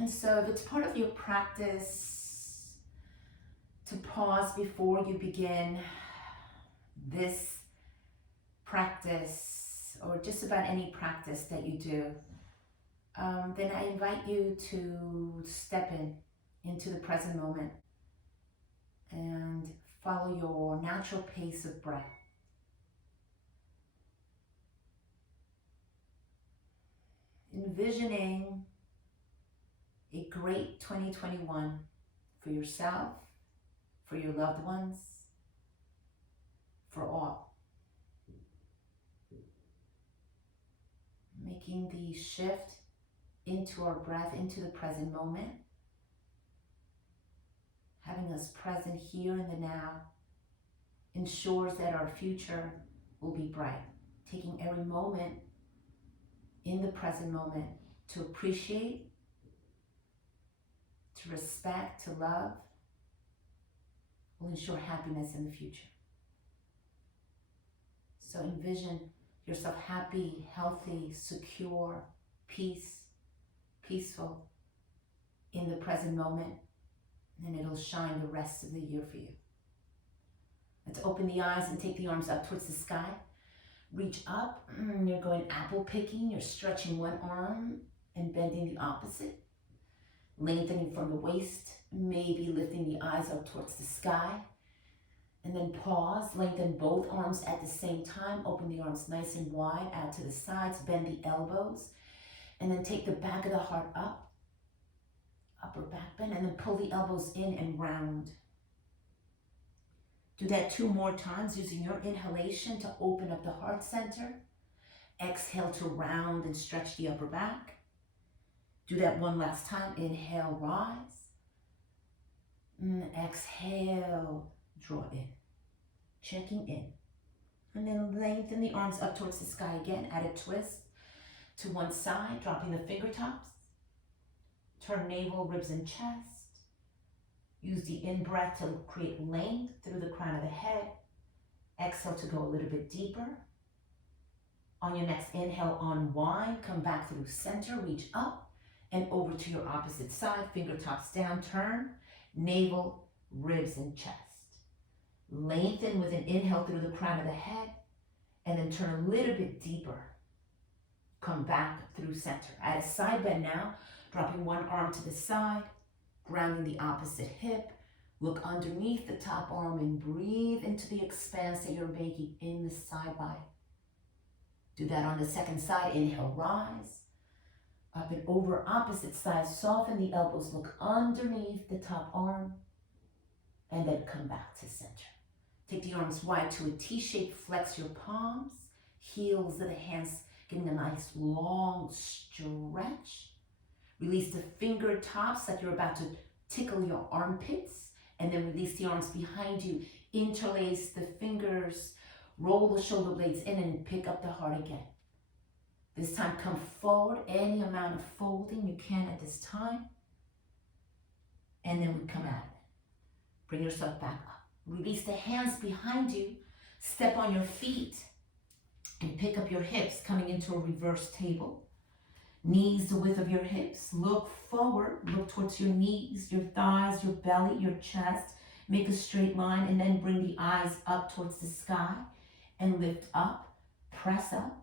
And so if it's part of your practice to pause before you begin this practice, or just about any practice that you do, then I invite you to step into the present moment and follow your natural pace of breath. Envisioning a great 2021 for yourself, for your loved ones, for all. Making the shift into our breath, into the present moment. Having us present here in the now ensures that our future will be bright. Taking every moment in the present moment to appreciate, to respect, to love, will ensure happiness in the future. So envision yourself happy, healthy, secure, peaceful in the present moment, and it'll shine the rest of the year for you. Let's open the eyes and take the arms up towards the sky. Reach up, you're going apple picking, you're stretching one arm and bending the opposite. Lengthening from the waist, maybe lifting the eyes up towards the sky. And then pause, lengthen both arms at the same time. Open the arms nice and wide, out to the sides, bend the elbows. And then take the back of the heart up, upper back bend, and then pull the elbows in and round. Do that 2 more times using your inhalation to open up the heart center. Exhale to round and stretch the upper back. Do that one last time. Inhale, rise. Exhale, draw in. Checking in. And then lengthen the arms up towards the sky again. Add a twist to one side, dropping the fingertips. Turn navel, ribs, and chest. Use the in-breath to create length through the crown of the head. Exhale to go a little bit deeper. On your next inhale, unwind. Come back through center, reach up and over to your opposite side. Fingertips down, turn. Navel, ribs, and chest. Lengthen with an inhale through the crown of the head. And then turn a little bit deeper. Come back through center. Add a side bend now. Dropping one arm to the side. Grounding the opposite hip. Look underneath the top arm and breathe into the expanse that you're making in the side body. Do that on the second side. Inhale, rise. Up and over, opposite side. Soften the elbows. Look underneath the top arm. And then come back to center. Take the arms wide to a T shape. Flex your palms. Heels of the hands getting a nice long stretch. Release the fingertips like you're about to tickle your armpits. And then release the arms behind you. Interlace the fingers. Roll the shoulder blades in and pick up the heart again. This time come forward. Any amount of folding you can at this time. And then we come out. Bring yourself back up. Release the hands behind you. Step on your feet. And pick up your hips, coming into a reverse table. Knees the width of your hips. Look forward. Look towards your knees, your thighs, your belly, your chest. Make a straight line and then bring the eyes up towards the sky. And lift up. Press up.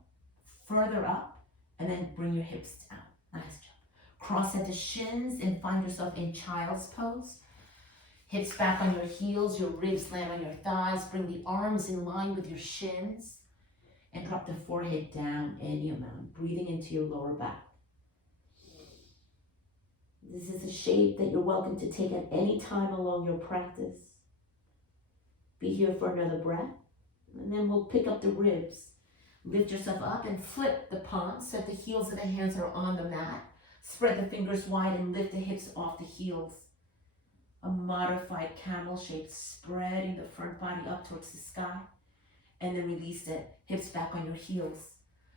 Further up. And then bring your hips down. Nice job. Cross at the shins and find yourself in child's pose. Hips back on your heels. Your ribs land on your thighs. Bring the arms in line with your shins. And drop the forehead down any amount. Breathing into your lower back. This is a shape that you're welcome to take at any time along your practice. Be here for another breath. And then we'll pick up the ribs. Lift yourself up and flip the palms so that the heels of the hands are on the mat. Spread the fingers wide and lift the hips off the heels. A modified camel shape, spreading the front body up towards the sky. And then release it, hips back on your heels.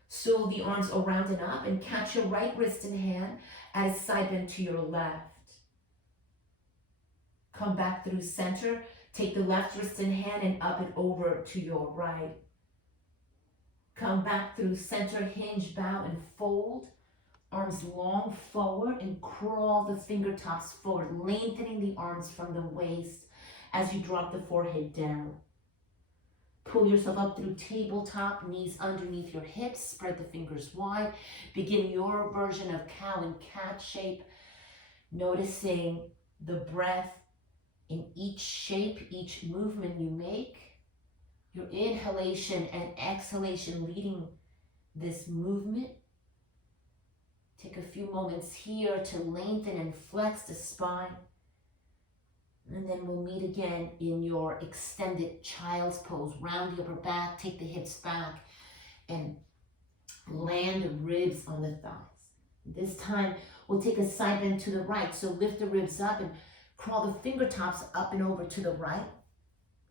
So the arms around and up and catch your right wrist in hand. Add a side bend to your left. Come back through center. Take the left wrist in hand and up and over to your right. Come back through center, hinge, bow, and fold. Arms long forward and crawl the fingertips forward, lengthening the arms from the waist as you drop the forehead down. Pull yourself up through tabletop, knees underneath your hips, spread the fingers wide. Begin your version of cow and cat shape, noticing the breath in each shape, each movement you make. Your inhalation and exhalation leading this movement. Take a few moments here to lengthen and flex the spine. And then we'll meet again in your extended child's pose. Round the upper back, take the hips back, and land the ribs on the thighs. This time, we'll take a side bend to the right. So lift the ribs up and crawl the fingertips up and over to the right.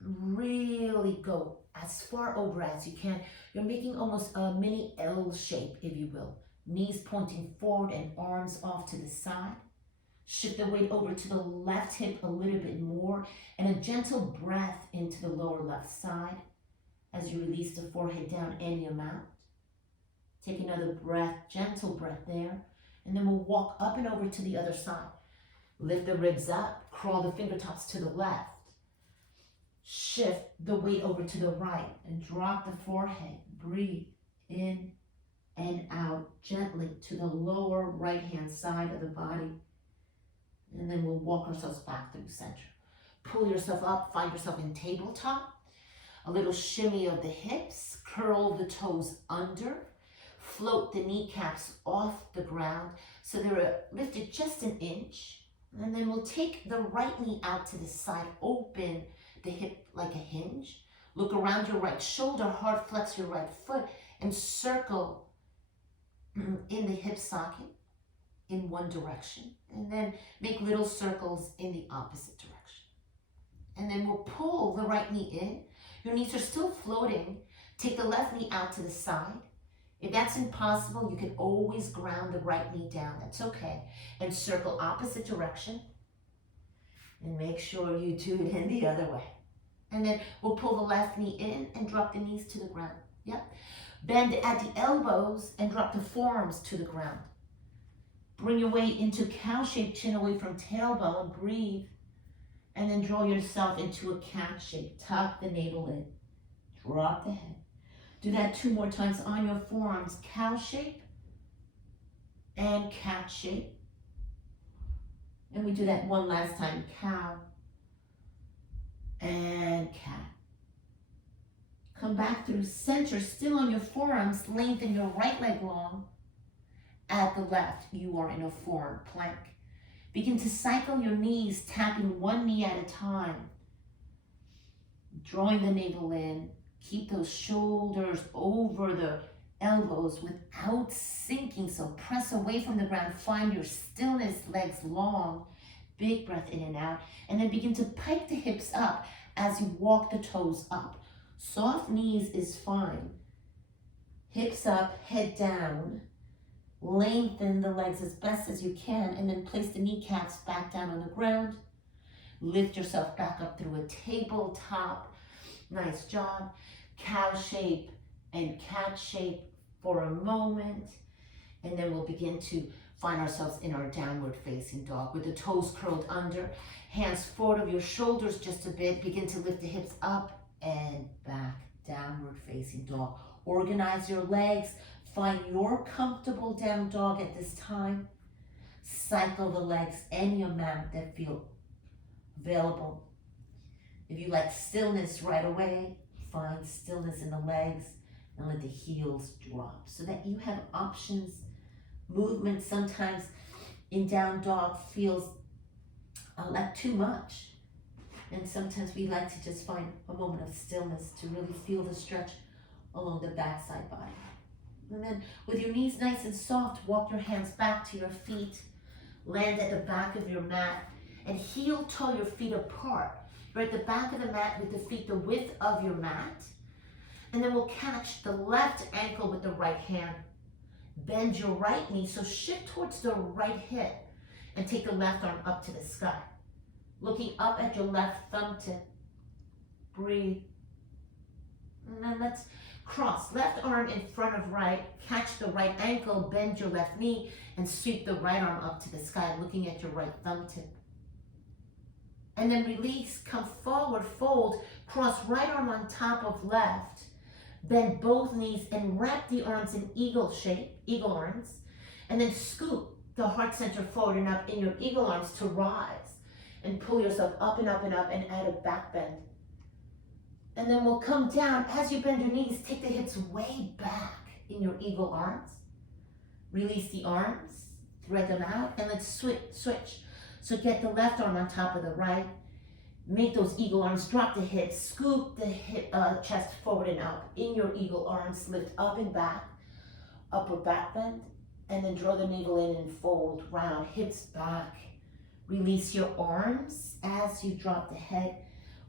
Really go as far over as you can. You're making almost a mini L shape, if you will. Knees pointing forward and arms off to the side. Shift the weight over to the left hip a little bit more and a gentle breath into the lower left side as you release the forehead down any amount. Take another breath, gentle breath there, and then we'll walk up and over to the other side. Lift the ribs up, crawl the fingertips to the left. Shift the weight over to the right and drop the forehead. Breathe in and out gently to the lower right-hand side of the body. And then we'll walk ourselves back through center. Pull yourself up, find yourself in tabletop. A little shimmy of the hips, curl the toes under, float the kneecaps off the ground so they're lifted just an inch. And then we'll take the right knee out to the side, open the hip like a hinge. Look around your right shoulder, hard flex your right foot, and circle in the hip socket in one direction. And then make little circles in the opposite direction. And then we'll pull the right knee in. Your knees are still floating. Take the left knee out to the side. If that's impossible, you can always ground the right knee down. That's okay. And circle opposite direction. And make sure you do it in the other way. And then we'll pull the left knee in and drop the knees to the ground. Yep. Bend at the elbows and drop the forearms to the ground. Bring your weight into cow shape, chin away from tailbone. Breathe. And then draw yourself into a cat shape. Tuck the navel in. Drop the head. Do that 2 more times on your forearms. Cow shape and cat shape. And we do that one last time. Cow and cat. Come back through center, still on your forearms. Lengthen your right leg long. At the left, you are in a forward plank. Begin to cycle your knees, tapping one knee at a time. Drawing the navel in. Keep those shoulders over the elbows without sinking. So press away from the ground. Find your stillness, legs long. Big breath in and out. And then begin to pike the hips up as you walk the toes up. Soft knees is fine. Hips up, head down. Lengthen the legs as best as you can. And then place the kneecaps back down on the ground. Lift yourself back up through a tabletop. Nice job. Cow shape and cat shape for a moment. And then we'll begin to find ourselves in our downward facing dog with the toes curled under. Hands forward of your shoulders just a bit. Begin to lift the hips up and back. Downward facing dog. Organize your legs. Find your comfortable down dog at this time. Cycle the legs any amount that feel available. If you like stillness right away, find stillness in the legs and let the heels drop so that you have options. Movement sometimes in down dog feels like too much. And sometimes we like to just find a moment of stillness to really feel the stretch along the backside body. And then with your knees nice and soft, walk your hands back to your feet. Land at the back of your mat and heel toe your feet apart. You're at the back of the mat with the feet the width of your mat. And then we'll catch the left ankle with the right hand. Bend your right knee, so shift towards the right hip and take the left arm up to the sky. Looking up at your left thumb tip. Breathe. And then let's Cross left arm in front of right, catch the right ankle, bend your left knee, and sweep the right arm up to the sky, looking at your right thumb tip. And then release, come forward, fold, cross right arm on top of left, bend both knees and wrap the arms in eagle shape, eagle arms, and then scoop the heart center forward and up in your eagle arms to rise, and pull yourself up and up and up and add a back bend. And then we'll come down. As you bend your knees, take the hips way back in your eagle arms. Release the arms, thread them out, and let's switch. So get the left arm on top of the right. Make those eagle arms, drop the hips, scoop the chest forward and up. In your eagle arms, lift up and back, upper back bend, and then draw the navel in and fold round, hips back. Release your arms as you drop the head.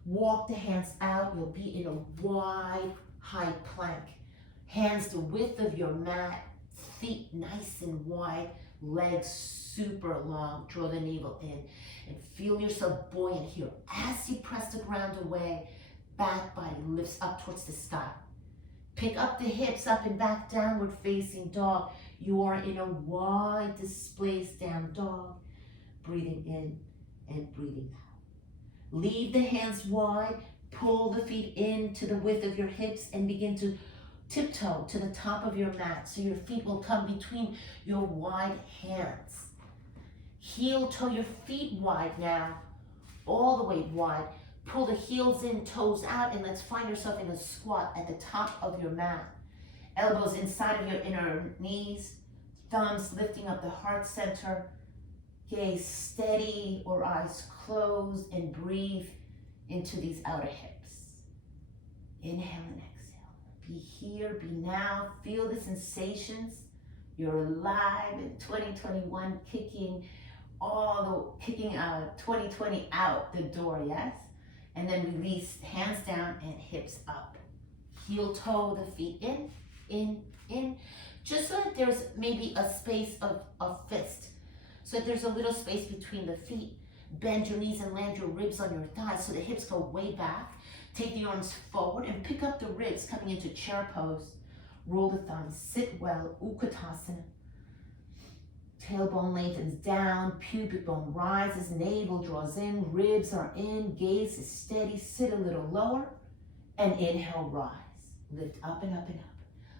Walk the hands out. You'll be in a wide, high plank. Hands the width of your mat, feet nice and wide, legs super long. Draw the navel in and feel yourself buoyant here. As you press the ground away, back body lifts up towards the sky. Pick up the hips, up and back, downward facing dog. You are in a wide displaced down dog. Breathing in and breathing out. Leave the hands wide, pull the feet in to the width of your hips and begin to tiptoe to the top of your mat so your feet will come between your wide hands. Heel toe your feet wide now, all the way wide. Pull the heels in, toes out, and let's find yourself in a squat at the top of your mat. Elbows inside of your inner knees, thumbs lifting up the heart center. Gaze steady or eyes closed and breathe into these outer hips. Inhale and exhale. Be here, be now. Feel the sensations. You're alive in 2021, kicking 2020 out the door, yes? And then release, hands down and hips up. Heel toe the feet in. Just so that there's maybe a space of a fist. So that there's a little space between the feet. Bend your knees and land your ribs on your thighs so the hips go way back. Take the arms forward and pick up the ribs coming into chair pose. Roll the thumbs, sit well, Utkatasana. Tailbone lengthens down, pubic bone rises, navel draws in, ribs are in, gaze is steady, sit a little lower, and inhale, rise. Lift up and up and up.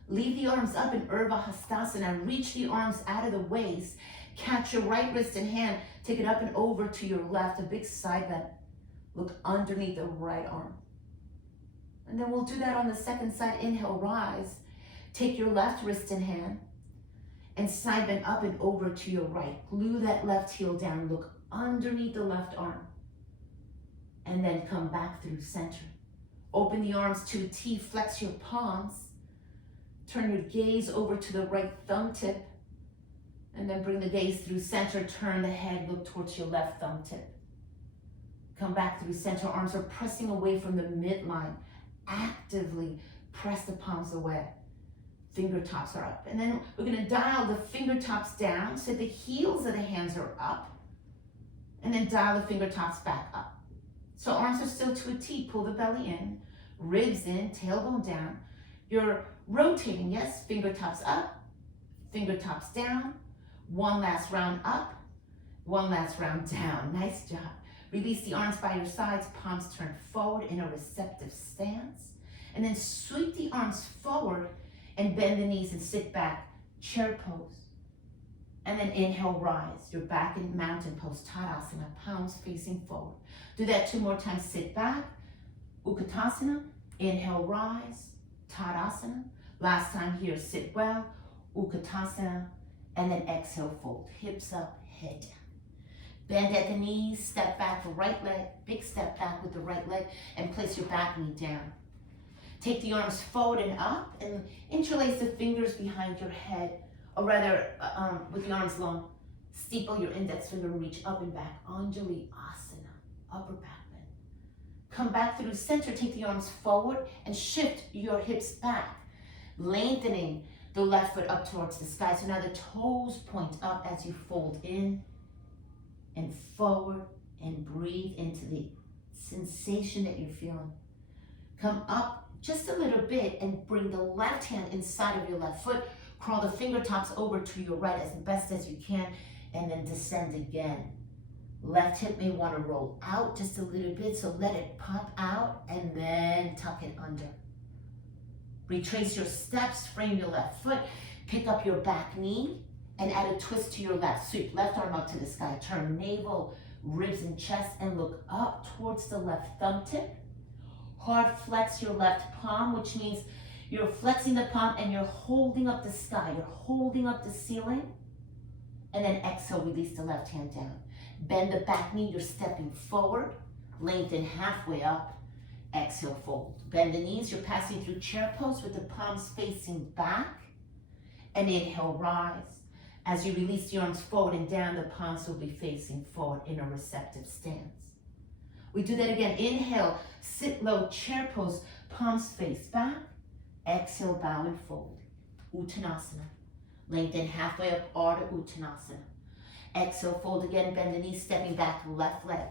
Leave the arms up in Urdhva Hastasana. Reach the arms out of the waist. Catch your right wrist and hand. Take it up and over to your left, a big side bend. Look underneath the right arm. And then we'll do that on the second side. Inhale, rise. Take your left wrist and hand and side bend up and over to your right. Glue that left heel down. Look underneath the left arm. And then come back through center. Open the arms to a T. Flex your palms. Turn your gaze over to the right thumb tip. And then bring the gaze through center. Turn the head, look towards your left thumb tip. Come back through center. Arms are pressing away from the midline. Actively press the palms away. Fingertips are up. And then we're going to dial the fingertips down so the heels of the hands are up. And then dial the fingertips back up. So arms are still to a T. Pull the belly in, ribs in, tailbone down. You're rotating, yes? Fingertips up, fingertips down. One last round up, one last round down. Nice job. Release the arms by your sides, palms turned forward in a receptive stance. And then sweep the arms forward and bend the knees and sit back, chair pose. And then inhale, rise. You're back in mountain pose, Tadasana, palms facing forward. Do that 2 more times, sit back, Utkatasana. Inhale, rise, Tadasana. Last time here, sit well, Utkatasana. And then exhale, fold, hips up, head down. Bend at the knees, step back for right leg, big step back with the right leg, and place your back knee down. Take the arms forward and up, and interlace the fingers behind your head, or rather, with the arms long, steeple your index finger and reach up and back, Anjali Asana, upper back bend. Come back through center, take the arms forward, and shift your hips back, lengthening the left foot up towards the sky. So now the toes point up as you fold in and forward and breathe into the sensation that you're feeling. Come up, just a little bit and bring the left hand inside of your left foot. Crawl the fingertips over to your right as best as you can, and then descend again. Left hip may want to roll out just a little bit, so let it pop out and then tuck it under. Retrace your steps, frame your left foot, pick up your back knee, and add a twist to your left. Sweep left arm up to the sky. Turn navel, ribs, and chest, and look up towards the left thumb tip. Hard flex your left palm, which means you're flexing the palm and you're holding up the sky. You're holding up the ceiling. And then exhale, release the left hand down. Bend the back knee, you're stepping forward. Lengthen halfway up. Exhale, fold. Bend the knees, you're passing through chair pose with the palms facing back. And inhale, rise. As you release the arms forward and down, the palms will be facing forward in a receptive stance. We do that again. Inhale, sit low, chair pose, palms face back. Exhale, bow and fold. Uttanasana. Lengthen halfway up, Ardu Uttanasana. Exhale, fold again, bend the knees, stepping back, left leg.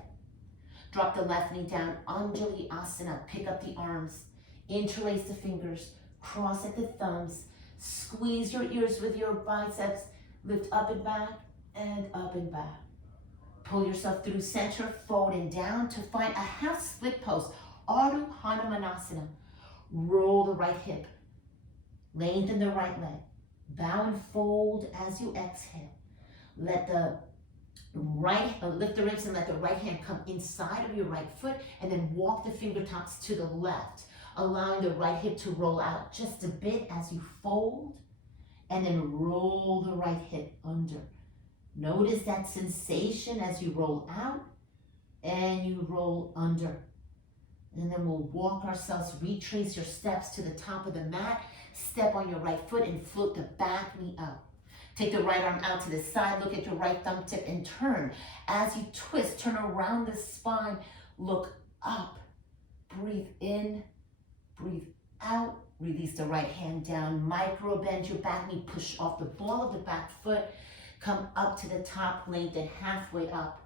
Drop the left knee down, Anjali Asana. Pick up the arms, interlace the fingers, cross at the thumbs, squeeze your ears with your biceps, lift up and back, and up and back. Pull yourself through center, forward and down to find a half split pose, Ardu Hanumanasana. Roll the right hip, lengthen the right leg, bow and fold as you exhale. Let the lift the ribs and let the right hand come inside of your right foot, and then walk the fingertips to the left, allowing the right hip to roll out just a bit as you fold, and then roll the right hip under. Notice that sensation as you roll out and you roll under. And then we'll walk ourselves, retrace your steps to the top of the mat, step on your right foot and float the back knee up. Take the right arm out to the side, look at your right thumb tip and turn. As you twist, turn around the spine, look up, breathe in, breathe out, release the right hand down, micro bend your back knee, push off the ball of the back foot, come up to the top, lengthen halfway up,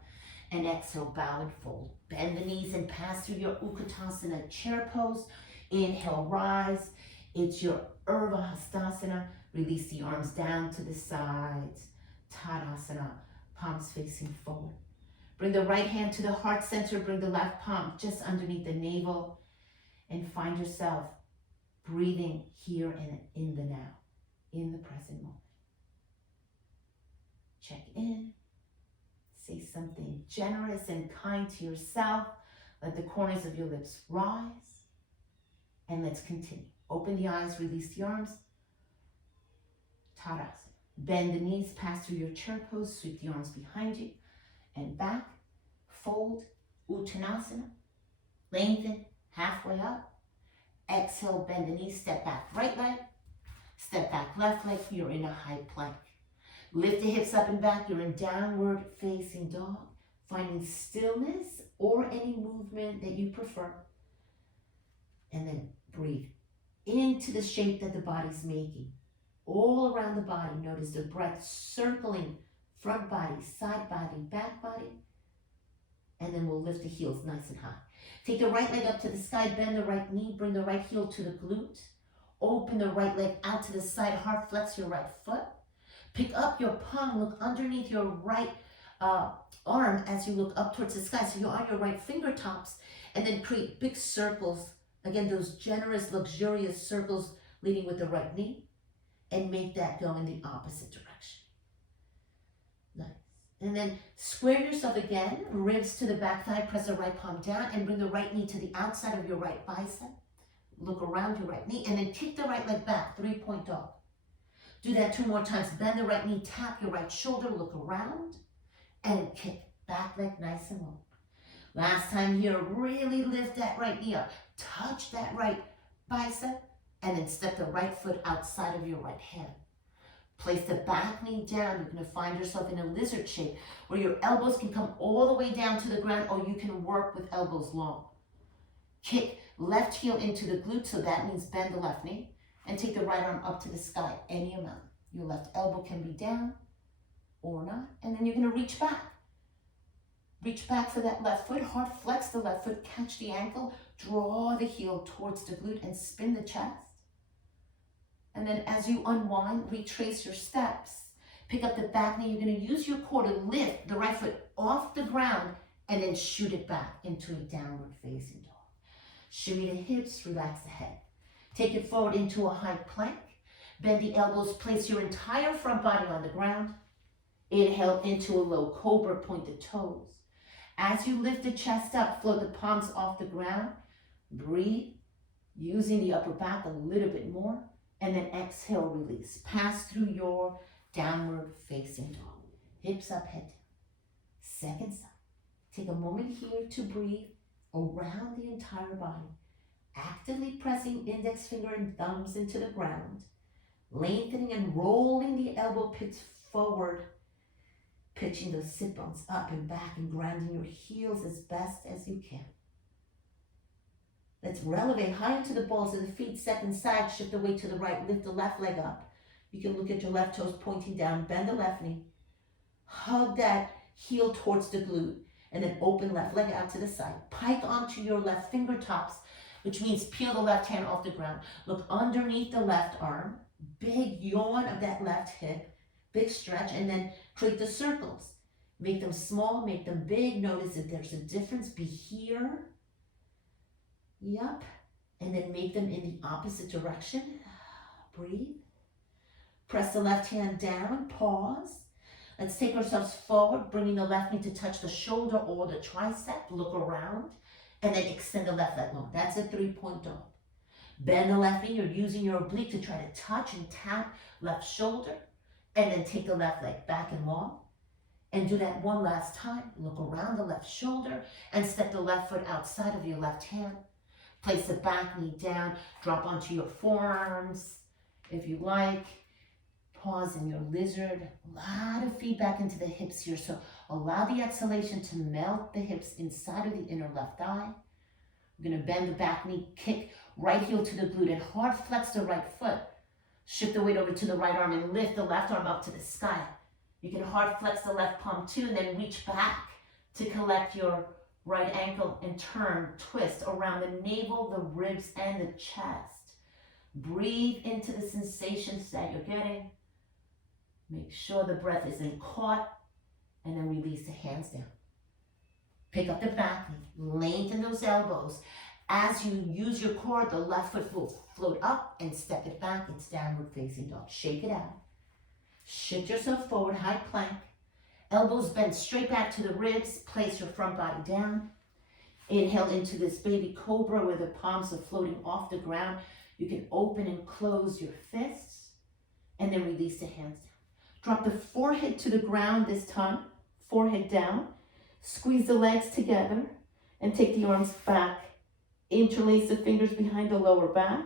and exhale, bow and fold. Bend the knees and pass through your Utkatasana chair pose. Inhale, rise. It's your Urdhva Hastasana. Release the arms down to the sides. Tadasana, palms facing forward. Bring the right hand to the heart center. Bring the left palm just underneath the navel. And find yourself breathing here and in the now, in the present moment. Check in. Say something generous and kind to yourself. Let the corners of your lips rise. And let's continue. Open the eyes, release the arms. Tadasana. Bend the knees, pass through your chair pose, sweep the arms behind you and back. Fold, Uttanasana. Lengthen, halfway up. Exhale, bend the knees, step back right leg. Step back left leg, you're in a high plank. Lift the hips up and back, you're in downward facing dog. Finding stillness or any movement that you prefer. And then breathe into the shape that the body's making. All around the body, notice the breath circling front body, side body, back body. And then we'll lift the heels nice and high. Take the right leg up to the sky, bend the right knee, bring the right heel to the glute. Open the right leg out to the side, hard flex your right foot. Pick up your palm, look underneath your right arm as you look up towards the sky. So you're on your right fingertips, and then create big circles. Again, those generous, luxurious circles leading with the right knee, and make that go in the opposite direction. Nice. And then square yourself again, ribs to the back thigh, press the right palm down, and bring the right knee to the outside of your right bicep. Look around your right knee, and then kick the right leg back, 3-point dog. Do that 2 more times. Bend the right knee, tap your right shoulder, look around, and kick. Back leg nice and long. Last time here, really lift that right knee up. Touch that right bicep, and then step the right foot outside of your right hand. Place the back knee down. You're going to find yourself in a lizard shape where your elbows can come all the way down to the ground, or you can work with elbows long. Kick left heel into the glute, so that means bend the left knee, and take the right arm up to the sky, any amount. Your left elbow can be down or not, and then you're going to reach back. Reach back for that left foot, hard flex the left foot, catch the ankle, draw the heel towards the glute and spin the chest. And then as you unwind, retrace your steps. Pick up the back knee. You're going to use your core to lift the right foot off the ground and then shoot it back into a downward facing dog. Shimmy the hips, relax the head. Take it forward into a high plank. Bend the elbows, place your entire front body on the ground. Inhale into a low cobra, point the toes. As you lift the chest up, float the palms off the ground. Breathe, using the upper back a little bit more. And then exhale, release. Pass through your downward facing dog. Hips up, head down. Second side. Take a moment here to breathe around the entire body. Actively pressing index finger and thumbs into the ground. Lengthening and rolling the elbow pits forward. Pitching the sit bones up and back and grounding your heels as best as you can. Let's relevate high into the balls of the feet. Second side, shift the weight to the right. Lift the left leg up. You can look at your left toes pointing down. Bend the left knee. Hug that heel towards the glute. And then open left leg out to the side. Pike onto your left fingertips, which means peel the left hand off the ground. Look underneath the left arm. Big yawn of that left hip. Big stretch, and then create the circles. Make them small, make them big. Notice if there's a difference. Be here. Yep. And then make them in the opposite direction. Breathe. Press the left hand down. Pause. Let's take ourselves forward, bringing the left knee to touch the shoulder or the tricep. Look around. And then extend the left leg long. That's a 3-point dog. Bend the left knee. You're using your oblique to try to touch and tap left shoulder. And then take the left leg back and long. And do that one last time. Look around the left shoulder and step the left foot outside of your left hand. Place the back knee down. Drop onto your forearms if you like. Pause in your lizard. A lot of feedback into the hips here. So allow the exhalation to melt the hips inside of the inner left thigh. We're going to bend the back knee, kick right heel to the glute and hard flex the right foot. Shift the weight over to the right arm and lift the left arm up to the sky. You can hard flex the left palm too and then reach back to collect your right ankle and turn, twist around the navel, the ribs, and the chest. Breathe into the sensations that you're getting. Make sure the breath isn't caught and then release the hands down. Pick up the back knee, lengthen those elbows. As you use your core, the left foot will float up and step it back. It's downward facing dog. Shake it out. Shift yourself forward, high plank. Elbows bent straight back to the ribs. Place your front body down. Inhale into this baby cobra where the palms are floating off the ground. You can open and close your fists and then release the hands down. Drop the forehead to the ground this time. Forehead down. Squeeze the legs together and take the arms back. Interlace the fingers behind the lower back.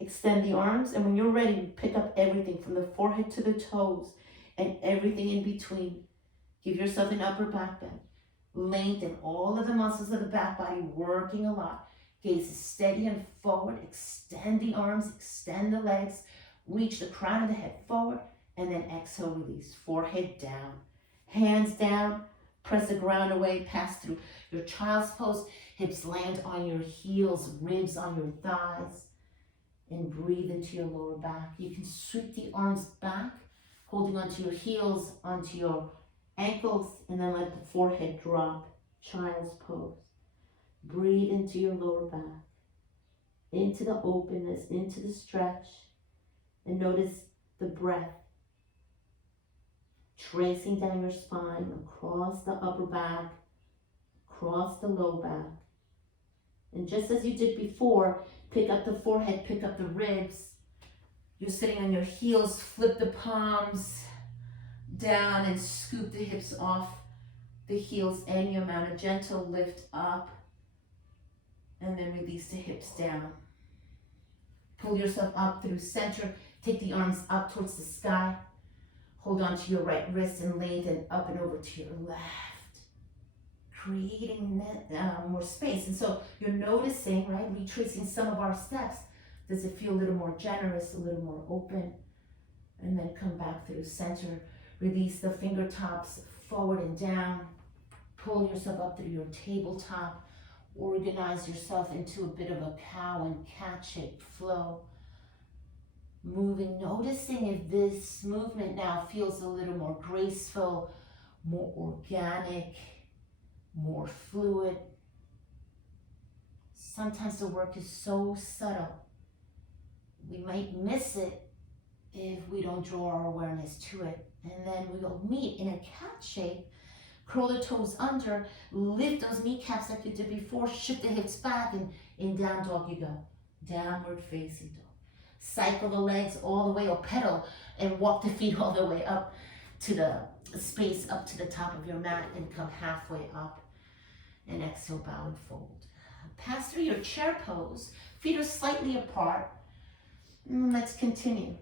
Extend the arms, and when you're ready, pick up everything from the forehead to the toes and everything in between. Give yourself an upper back bend. Lengthen all of the muscles of the back body, working a lot. Gaze is steady and forward. Extend the arms, extend the legs. Reach the crown of the head forward, and then exhale, release. Forehead down, hands down. Press the ground away, pass through your child's pose. Hips land on your heels, ribs on your thighs. And breathe into your lower back. You can sweep the arms back, holding onto your heels, onto your ankles, and then let the forehead drop. Child's pose. Breathe into your lower back, into the openness, into the stretch, and notice the breath tracing down your spine, across the upper back, across the low back. And just as you did before, pick up the forehead, pick up the ribs. You're sitting on your heels, flip the palms down and scoop the hips off the heels any amount. A gentle lift up and then release the hips down. Pull yourself up through center. Take the arms up towards the sky. Hold on to your right wrist and lengthen up and over to your left, creating more space. And so you're noticing, right, retracing some of our steps. Does it feel a little more generous, a little more open? And then come back through center. Release the fingertips forward and down. Pull yourself up through your tabletop. Organize yourself into a bit of a cow and cat shape flow. Moving, noticing if this movement now feels a little more graceful, more organic, more fluid. Sometimes the work is so subtle, we might miss it if we don't draw our awareness to it. And then we'll meet in a cat shape, curl the toes under, lift those kneecaps like you did before, shift the hips back, and in down dog you go. Downward facing dog. Cycle the legs all the way, or pedal and walk the feet all the way up to the space up to the top of your mat and come halfway up. And exhale, bow and fold. Pass through your chair pose. Feet are slightly apart. Let's continue.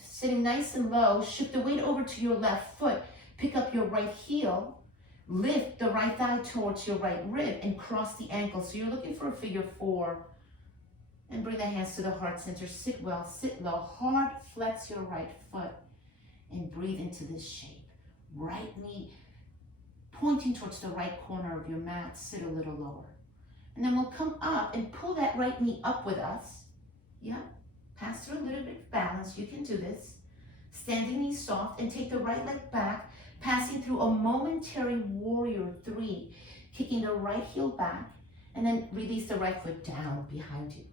Sitting nice and low, shift the weight over to your left foot. Pick up your right heel. Lift the right thigh towards your right rib and cross the ankle. So you're looking for a figure 4. And bring the hands to the heart center. Sit well, sit low. Hard flex your right foot and breathe into this shape. Right knee pointing towards the right corner of your mat. Sit a little lower. And then we'll come up and pull that right knee up with us. Yeah. Pass through a little bit of balance. You can do this. Standing knee soft, and take the right leg back, passing through a momentary warrior 3, kicking the right heel back, and then release the right foot down behind you.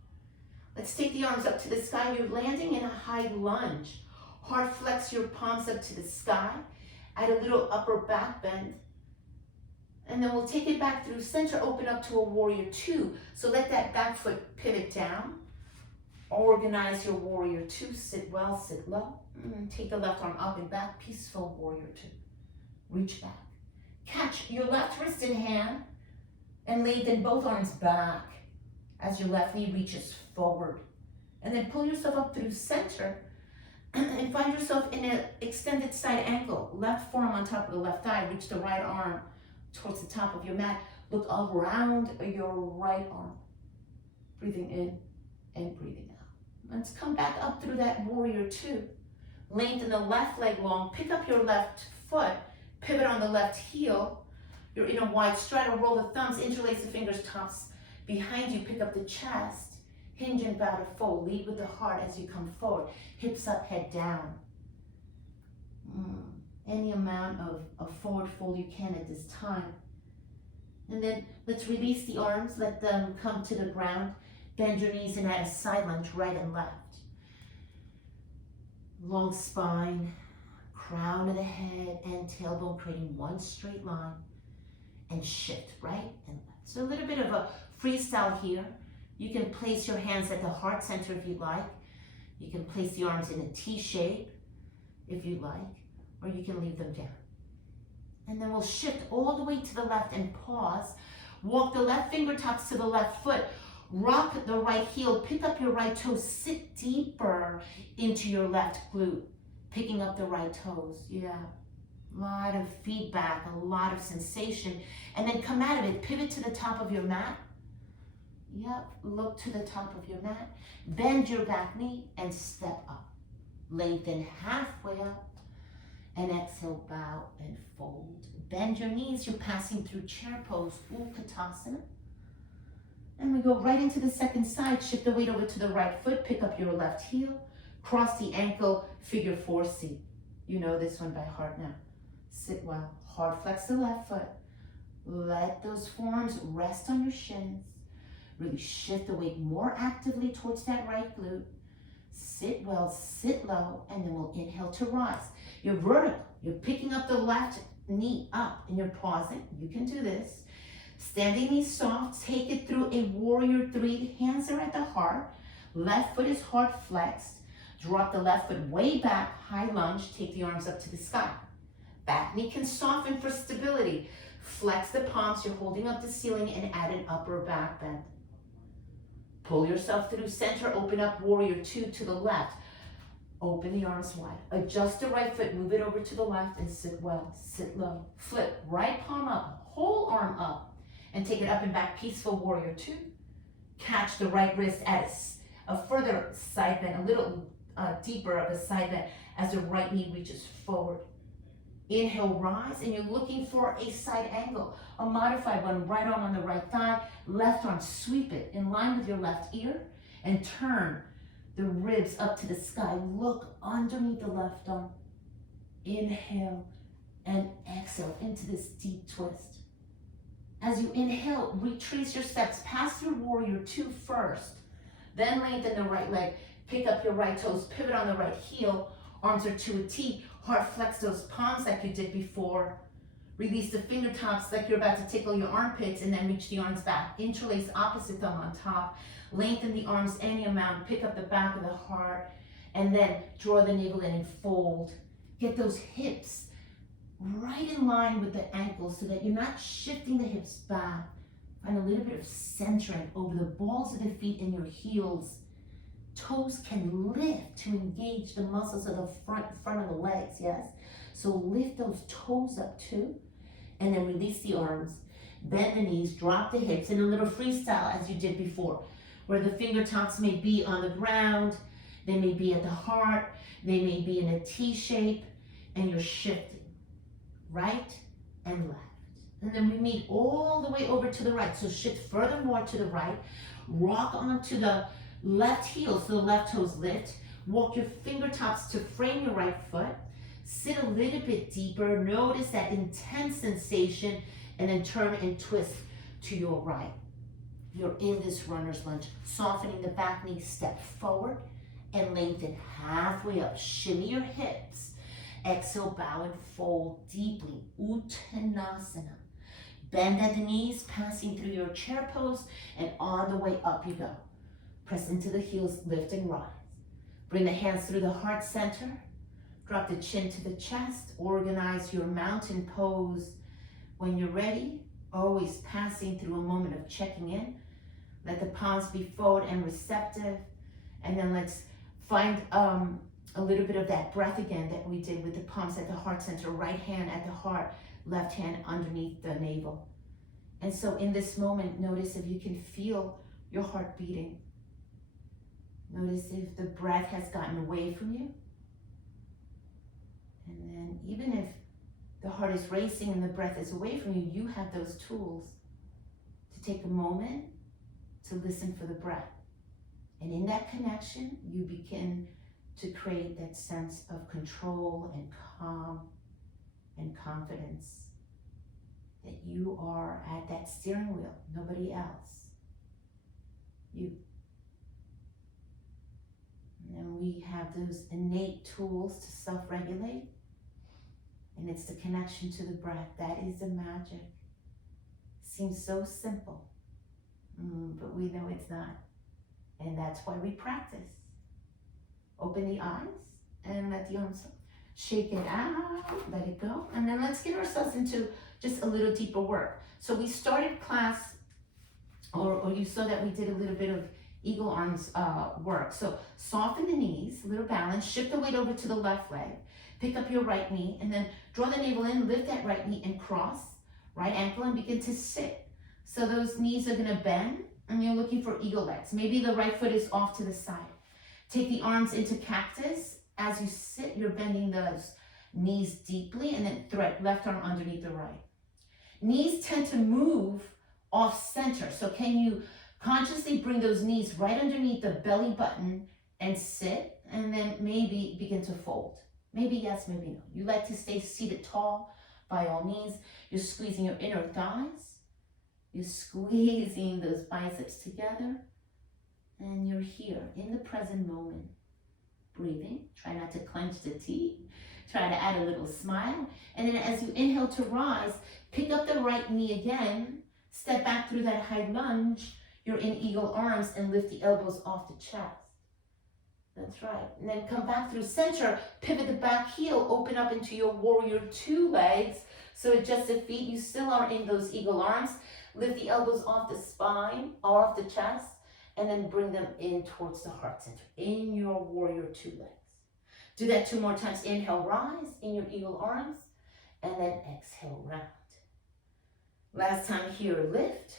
Let's take the arms up to the sky. You're landing in a high lunge. Hard flex your palms up to the sky. Add a little upper back bend. And then we'll take it back through center, open up to a warrior 2. So let that back foot pivot down. Organize your warrior 2. Sit well, sit low. Take the left arm up and back. Peaceful warrior 2. Reach back. Catch your left wrist in hand and lengthen both arms back as your left knee reaches forward. And then pull yourself up through center and find yourself in an extended side ankle. Left forearm on top of the left thigh. Reach the right arm towards the top of your mat. Look around your right arm. Breathing in and breathing out. Let's come back up through that warrior 2. Lengthen the left leg long. Pick up your left foot. Pivot on the left heel. You're in a wide straddle. Roll the thumbs. Interlace the fingers, tops behind you. Pick up the chest. Hinge and bow to fold. Lead with the heart as you come forward. Hips up, head down. Any amount of forward fold you can at this time. And then let's release the arms. Let them come to the ground. Bend your knees and add a side lunge, right and left. Long spine, crown of the head and tailbone creating one straight line. And shift right and left. So a little bit of a freestyle here. You can place your hands at the heart center if you like. You can place the arms in a T shape if you like, or you can leave them down. And then we'll shift all the way to the left and pause. Walk the left fingertips to the left foot. Rock the right heel. Pick up your right toes. Sit deeper into your left glute. Picking up the right toes. Yeah. A lot of feedback, a lot of sensation. And then come out of it. Pivot to the top of your mat. Yep, look to the top of your mat. Bend your back knee and step up. Lengthen halfway up. And exhale, bow and fold. Bend your knees. You're passing through chair pose, Utkatasana. And we go right into the second side. Shift the weight over to the right foot. Pick up your left heel. Cross the ankle, figure 4C. You know this one by heart now. Sit well. Hard flex the left foot. Let those forearms rest on your shins. Really shift the weight more actively towards that right glute. Sit well, sit low, and then we'll inhale to rise. You're vertical. You're picking up the left knee up and you're pausing. You can do this. Standing knee soft. Take it through a warrior 3. Hands are at the heart. Left foot is hard flexed. Drop the left foot way back. High lunge. Take the arms up to the sky. Back knee can soften for stability. Flex the palms. You're holding up the ceiling and add an upper back bend. Pull yourself through center. Open up warrior 2 to the left. Open the arms wide. Adjust the right foot. Move it over to the left and sit well. Sit low. Flip. Right palm up. Whole arm up. And take it up and back. Peaceful warrior 2. Catch the right wrist as a further side bend. A little deeper of a side bend as the right knee reaches forward. Inhale, rise, and you're looking for a side angle, a modified one. Right arm on the right thigh, left arm, sweep it in line with your left ear, and turn the ribs up to the sky. Look underneath the left arm. Inhale and exhale into this deep twist. As you inhale, retrace your steps past your warrior two first. Then lengthen the right leg. Pick up your right toes, pivot on the right heel. Arms are to a T. Heart flex those palms like you did before. Release the fingertips like you're about to tickle your armpits, and then reach the arms back. Interlace opposite thumb on top. Lengthen the arms any amount. Pick up the back of the heart, and then draw the navel in and fold. Get those hips right in line with the ankles so that you're not shifting the hips back. Find a little bit of centering over the balls of the feet and your heels. Toes can lift to engage the muscles of the front of the legs, yes? So lift those toes up too, and then release the arms. Bend the knees, drop the hips in a little freestyle as you did before, where the fingertips may be on the ground, they may be at the heart, they may be in a T shape, and you're shifting right and left. And then we meet all the way over to the right. So shift furthermore to the right, rock onto the left heel so the left toes lift. Walk your fingertips to frame your right foot. Sit a little bit deeper. Notice that intense sensation, and then turn and twist to your right. You're in this runner's lunge. Softening the back knee, step forward and lengthen halfway up. Shimmy your hips. Exhale, bow and fold deeply. Uttanasana. Bend at the knees, passing through your chair pose, and on the way up you go. Press into the heels, lift and rise. Bring the hands through the heart center. Drop the chin to the chest. Organize your mountain pose. When you're ready, always passing through a moment of checking in. Let the palms be forward and receptive. And then let's find a little bit of that breath again that we did with the palms at the heart center. Right hand at the heart, left hand underneath the navel. And so in this moment, notice if you can feel your heart beating. Notice if the breath has gotten away from you. And then even if the heart is racing and the breath is away from you, you have those tools to take a moment to listen for the breath. And in that connection, you begin to create that sense of control and calm and confidence that you are at that steering wheel, nobody else, you. And we have those innate tools to self-regulate, and it's the connection to the breath. That is the magic. Seems so simple, but we know it's not. And that's why we practice. Open the eyes and let the arms shake it out, let it go. And then let's get ourselves into just a little deeper work. So we started class, or you saw that we did a little bit of eagle arms work. So soften the knees, a little balance, shift the weight over to the left leg, pick up your right knee, and then draw the navel in, lift that right knee and cross, right ankle, and begin to sit. So those knees are gonna bend, and you're looking for eagle legs. Maybe the right foot is off to the side. Take the arms into cactus. As you sit, you're bending those knees deeply, and then thread left arm underneath the right. Knees tend to move off center. So can you consciously bring those knees right underneath the belly button and sit, and then maybe begin to fold. Maybe yes, maybe no. You like to stay seated tall, by all means. You're squeezing your inner thighs. You're squeezing those biceps together. And you're here in the present moment, breathing. Try not to clench the teeth. Try to add a little smile. And then as you inhale to rise, pick up the right knee again. Step back through that high lunge. You're in eagle arms, and lift the elbows off the chest. That's right. And then come back through center. Pivot the back heel. Open up into your warrior two legs. So adjust the feet. You still are in those eagle arms. Lift the elbows off the spine, or off the chest. And then bring them in towards the heart center, in your warrior two legs. Do that 2 more times. Inhale, rise in your eagle arms, and then exhale, round. Last time here, lift,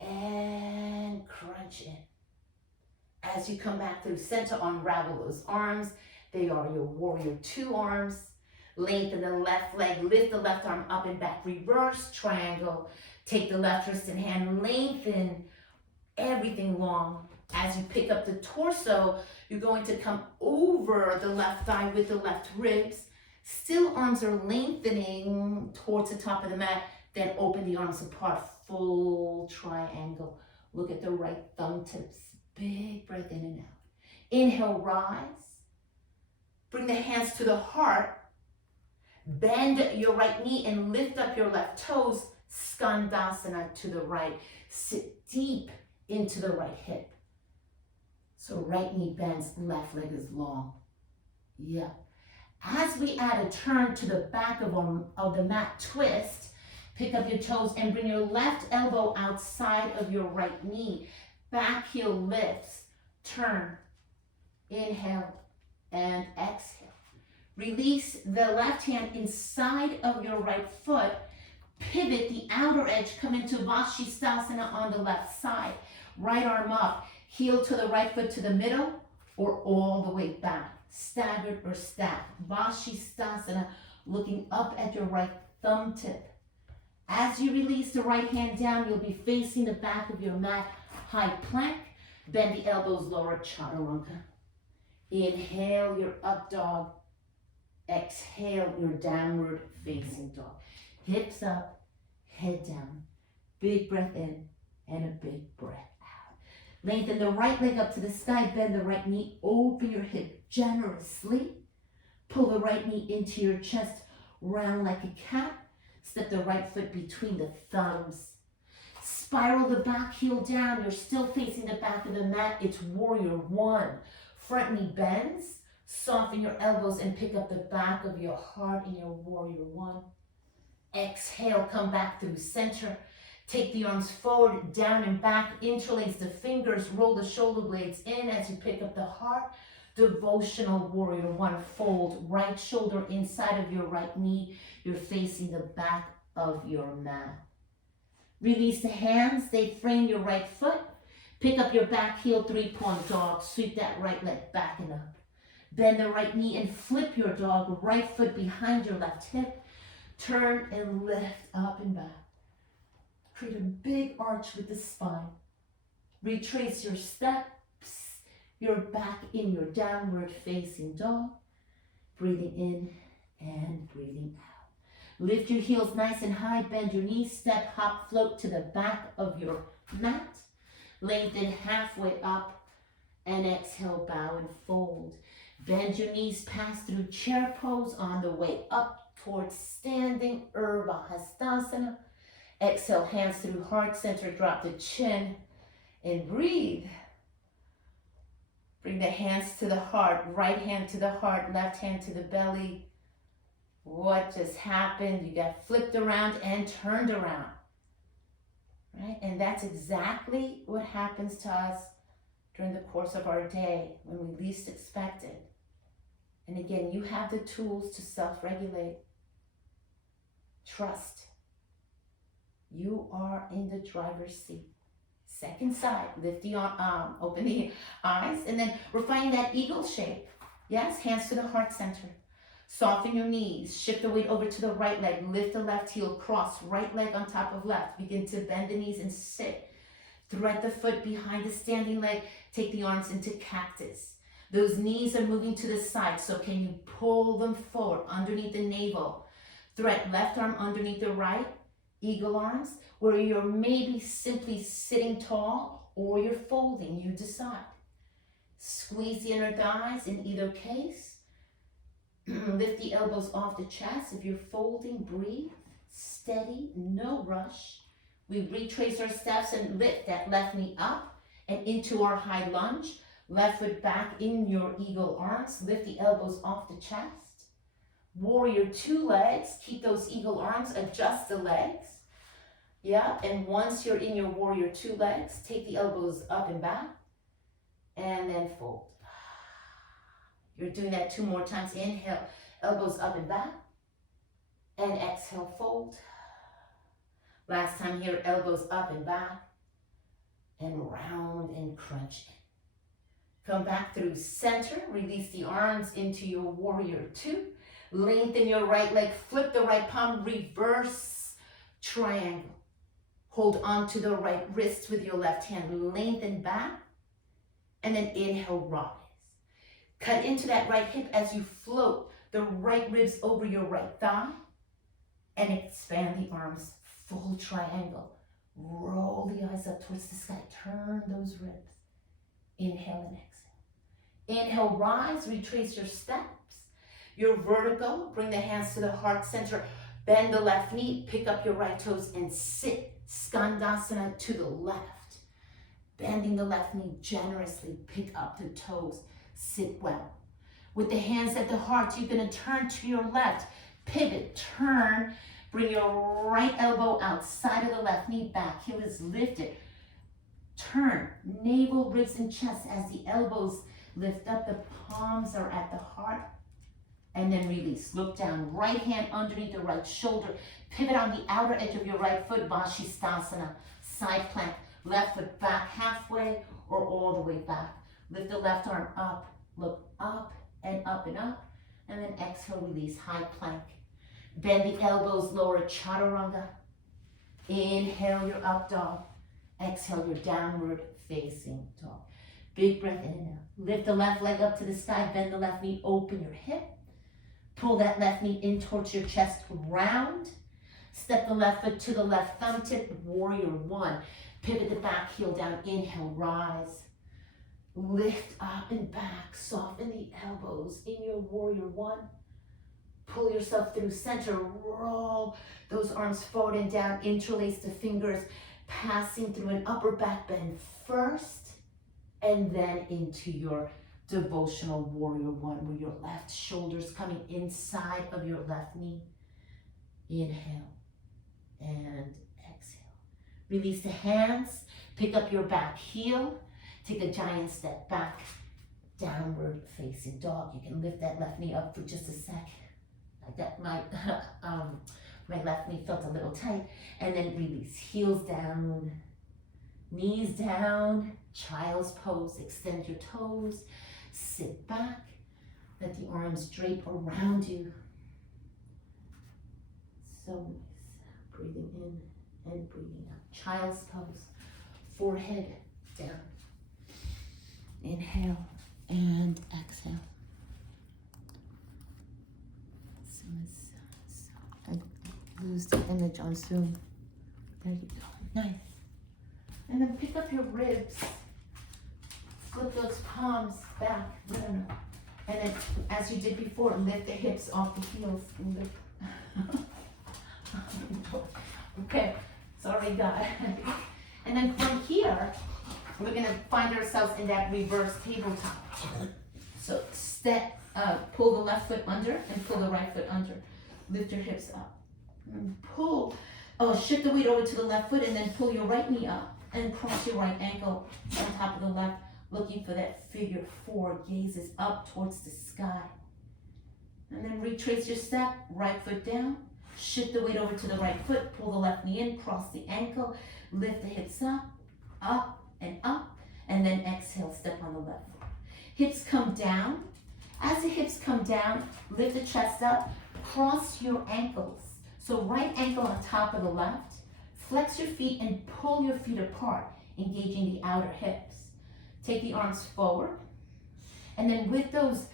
and crunch in. As you come back through center, unravel those arms. They are your warrior two arms. Lengthen the left leg, lift the left arm up and back, reverse triangle. Take the left wrist and hand, lengthen everything long. As you pick up the torso, you're going to come over the left thigh with the left ribs. Still arms are lengthening towards the top of the mat, then open the arms apart, full triangle. Look at the right thumb tips. Big breath in and out. Inhale, rise. Bring the hands to the heart. Bend your right knee and lift up your left toes. Skandasana to the right. Sit deep into the right hip. So right knee bends, left leg is long. Yeah. As we add a turn to the back of the mat, twist, pick up your toes and bring your left elbow outside of your right knee. Back heel lifts, turn, inhale and exhale. Release the left hand inside of your right foot. Pivot the outer edge, come into Vashisthasana on the left side. Right arm up, heel to the right foot to the middle or all the way back. Staggered or stacked. Vashisthasana, looking up at your right thumb tip. As you release the right hand down, you'll be facing the back of your mat. High plank, bend the elbows, lower chaturanga. Inhale your up dog. Exhale your downward facing dog. Hips up, head down. Big breath in and a big breath out. Lengthen the right leg up to the sky. Bend the right knee. Open your hip generously. Pull the right knee into your chest. Round like a cat. Step the right foot between the thumbs. Spiral the back heel down. You're still facing the back of the mat. It's warrior one. Front knee bends. Soften your elbows and pick up the back of your heart in your warrior one. Exhale, come back through center. Take the arms forward, down and back. Interlace the fingers. Roll the shoulder blades in as you pick up the heart. Devotional warrior one. Fold right shoulder inside of your right knee. You're facing the back of your mat. Release the hands. They frame your right foot. Pick up your back heel, three-point dog. Sweep that right leg back and up. Bend the right knee and flip your dog. Right foot behind your left hip. Turn and lift up and back. Create a big arch with the spine. Retrace your steps. You're back in your downward facing dog. Breathing in and breathing out. Lift your heels nice and high. Bend your knees. Step, hop, float to the back of your mat. Lengthen halfway up. And exhale, bow and fold. Bend your knees, pass through chair pose on the way up towards standing Urdhva Hastasana. Exhale, hands through heart center, drop the chin and breathe. Bring the hands to the heart, right hand to the heart, left hand to the belly. What just happened? You got flipped around and turned around, right? And that's exactly what happens to us during the course of our day when we least expect it. And again, you have the tools to self-regulate. Trust. You are in the driver's seat. Second side, lift the arm, open the eyes, and then we're finding that eagle shape. Yes, hands to the heart center. Soften your knees, shift the weight over to the right leg, lift the left heel, cross, right leg on top of left. Begin to bend the knees and sit. Thread the foot behind the standing leg, take the arms into cactus. Those knees are moving to the side, so can you pull them forward underneath the navel? Thread left arm underneath the right, eagle arms, where you're maybe simply sitting tall or you're folding, you decide. Squeeze the inner thighs in either case. Lift the elbows off the chest. If you're folding, breathe, steady, no rush. We retrace our steps and lift that left knee up and into our high lunge. Left foot back in your eagle arms. Lift the elbows off the chest. Warrior two legs. Keep those eagle arms. Adjust the legs. Yeah, and once you're in your warrior two legs, take the elbows up and back. And then fold. You're doing that 2 more times. Inhale, elbows up and back. And exhale, fold. Last time here, elbows up and back. And round and crunch in. Come back through center. Release the arms into your warrior two. Lengthen your right leg, flip the right palm, reverse triangle. Hold on to the right wrist with your left hand, lengthen back, and then inhale, rise. Cut into that right hip as you float the right ribs over your right thigh, and expand the arms, full triangle. Roll the eyes up towards the sky, turn those ribs. Inhale and exhale. Inhale, rise, retrace your steps. Your vertical, bring the hands to the heart center, bend the left knee, pick up your right toes and sit Skandasana to the left. Bending the left knee generously, pick up the toes, sit well. With the hands at the heart, you're gonna turn to your left, pivot, turn, bring your right elbow outside of the left knee, back heel is lifted. Turn, navel, ribs, and chest as the elbows lift up, the palms are at the heart. And then release, look down, right hand underneath the right shoulder, pivot on the outer edge of your right foot, Vashisthasana, side plank, left foot back halfway or all the way back. Lift the left arm up, look up and up and up, and then exhale, release, high plank. Bend the elbows, lower chaturanga. Inhale your up dog, exhale your downward facing dog. Big breath in and out. Lift the left leg up to the sky, bend the left knee, open your hip. Pull that left knee in towards your chest, round. Step the left foot to the left thumb tip, warrior one. Pivot the back heel down, inhale, rise. Lift up and back, soften the elbows in your warrior one. Pull yourself through center, roll those arms forward and down, interlace the fingers, passing through an upper back bend first, and then into your devotional warrior one, where your left shoulder's coming inside of your left knee. Inhale and exhale. Release the hands, pick up your back heel, take a giant step back, downward facing dog. You can lift that left knee up for just a sec. I got my left knee felt a little tight, and then release, heels down, knees down, child's pose, extend your toes. Sit back, let the arms drape around you. So nice. Breathing in and breathing out. Child's pose, forehead down. Inhale and exhale. I lose the image on Zoom. There you go. Nice. And then pick up your ribs. Flip those palms back. No. And then, as you did before, lift the hips off the heels. Okay, sorry, God. And then from here, we're gonna find ourselves in that reverse tabletop. So step, pull the left foot under and pull the right foot under. Lift your hips up. And pull, shift the weight over to the left foot and then pull your right knee up and cross your right ankle on top of the left. Looking for that figure four, gazes up towards the sky. And then retrace your step, right foot down, shift the weight over to the right foot, pull the left knee in, cross the ankle, lift the hips up, and then exhale, step on the left foot. Hips come down. As the hips come down, lift the chest up, cross your ankles. So right ankle on top of the left, flex your feet and pull your feet apart, engaging the outer hips. Take the arms forward, and then with those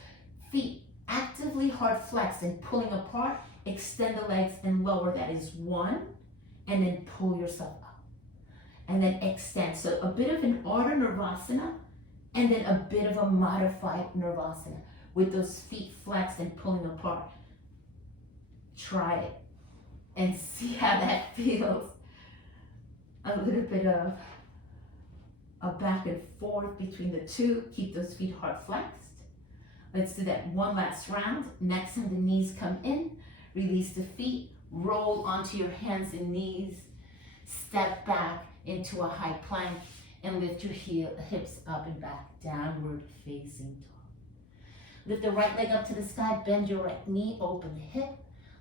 feet actively hard flexed and pulling apart, extend the legs and lower. That is one, and then pull yourself up. And then extend. So a bit of an Ardu Nirvasana, and then a bit of a modified Nirvasana with those feet flexed and pulling apart. Try it and see how that feels. A little bit of a back and forth between the two. Keep those feet hard flexed. Let's do that one last round. Next time the knees come in, release the feet, roll onto your hands and knees, step back into a high plank, and lift your hips up and back, downward facing dog. Lift the right leg up to the sky, bend your right knee, open the hip.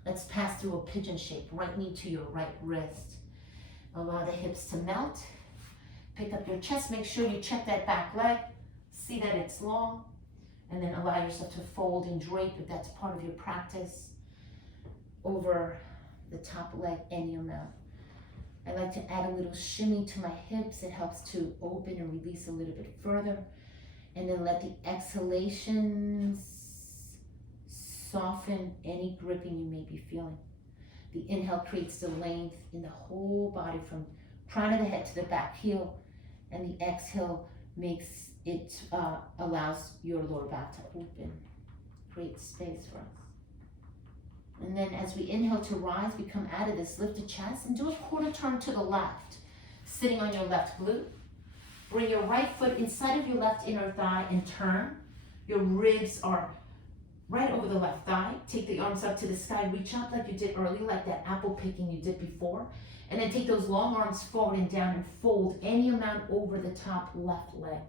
Let's pass through a pigeon shape, right knee to your right wrist. Allow the hips to melt. Pick up your chest, make sure you check that back leg. See that it's long. And then allow yourself to fold and drape, if that's part of your practice, over the top leg any amount. I like to add a little shimmy to my hips. It helps to open and release a little bit further. And then let the exhalations soften any gripping you may be feeling. The inhale creates the length in the whole body from crown of the head to the back heel. And the exhale makes it, allows your lower back to open. Creates space for us. And then as we inhale to rise, we come out of this, lift the chest and do a quarter turn to the left. Sitting on your left glute. Bring your right foot inside of your left inner thigh and turn. Your ribs are right over the left thigh. Take the arms up to the sky. Reach up like you did earlier, like that apple picking you did before. And then take those long arms forward and down and fold any amount over the top left leg.